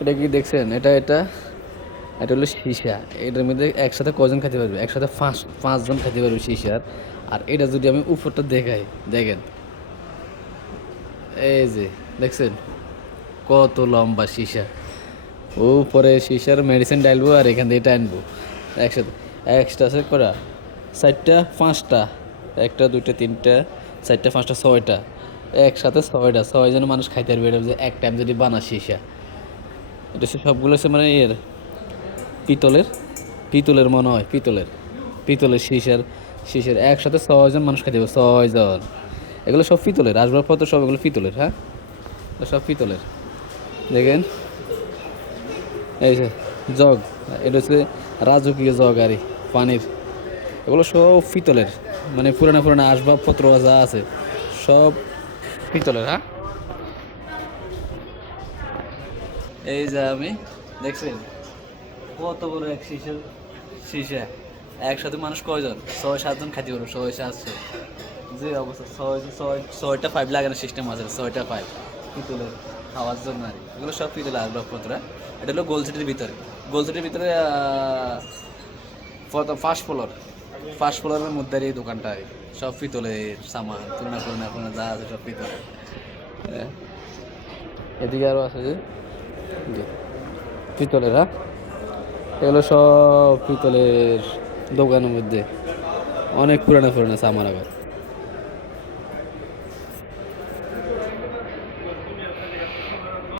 এটা কি দেখছেন? এটা এটা এটা হলো সীসা। এটার মধ্যে একসাথে কজন খেতে পারবে? একসাথে পাঁচ, পাঁচজন খেতে পারবে সীসার। আর এটা যদি আমি উপরটা দেখাই, দেখেন। এই যে, দেখছেন? কত লম্বা সীসা। উপরে সীসার মেডিসিন ডালবো আর এখান থেকে এটা আনব। একসাথে এক্সট্রা আছে করা চারটা, পাঁচটা। একটা, দুইটা, তিনটা, চারটা, পাঁচটা, ছয়টা। একসাথে ছয়টা। ছয়জন মানুষ খাইতে পারবে। এটা যে এক টাইম যদি বানা সীসা। এটা হচ্ছে সবগুলো হচ্ছে মানে এর পিতলের পিতলের মনে হয়, পিতলের পিতলের শীষের শীষের, একসাথে ছয়জন মানুষ খাইতে পারবে, ছয়জন। এগুলো সব পিতলের, আসবাবপত্র সব এগুলো পিতলের হ্যাঁ? সব পিতলের। দেখেন, এই যে জগ, এটা হচ্ছে রাজকীয় জগ আর পানির। এগুলো সব পিতলের মানে পুরানো পুরানো আসবাবপত্র যা আছে, সব পিতলের হ্যাঁ? এই যে আমি, দেখছেন? কত বড় এক শিশু, শিশা। একসাথে মানুষ কয়জন? ছয়, সাতজন খাইতে পারব ছয় সাতশো যে অবস্থা, ছয় ছয়, ছয়টা পাইপ লাগানোর সিস্টেম আছে, ছয়টা পাইপ পিতলের খাওয়ার জন্য আর এগুলো সব পিতলের আসবাবপত্র এটা হলো গোল ভিতরে। গোল সিটির ভিতরে ফার্স্ট ফ্লোর। ফার্স্ট ফ্লোরের মধ্যে এই দোকানটা আর। সব পিতলের সামান পুরোনা পুরোনা পুরোনা যা আছে সব পিতলের হ্যাঁ। এদিকে আরও আছে যে? জি। পিতলের হ্যাঁ? এগুলো সব পিতলের দোকানের মধ্যে। অনেক পুরানো পুরানো সামান আবার।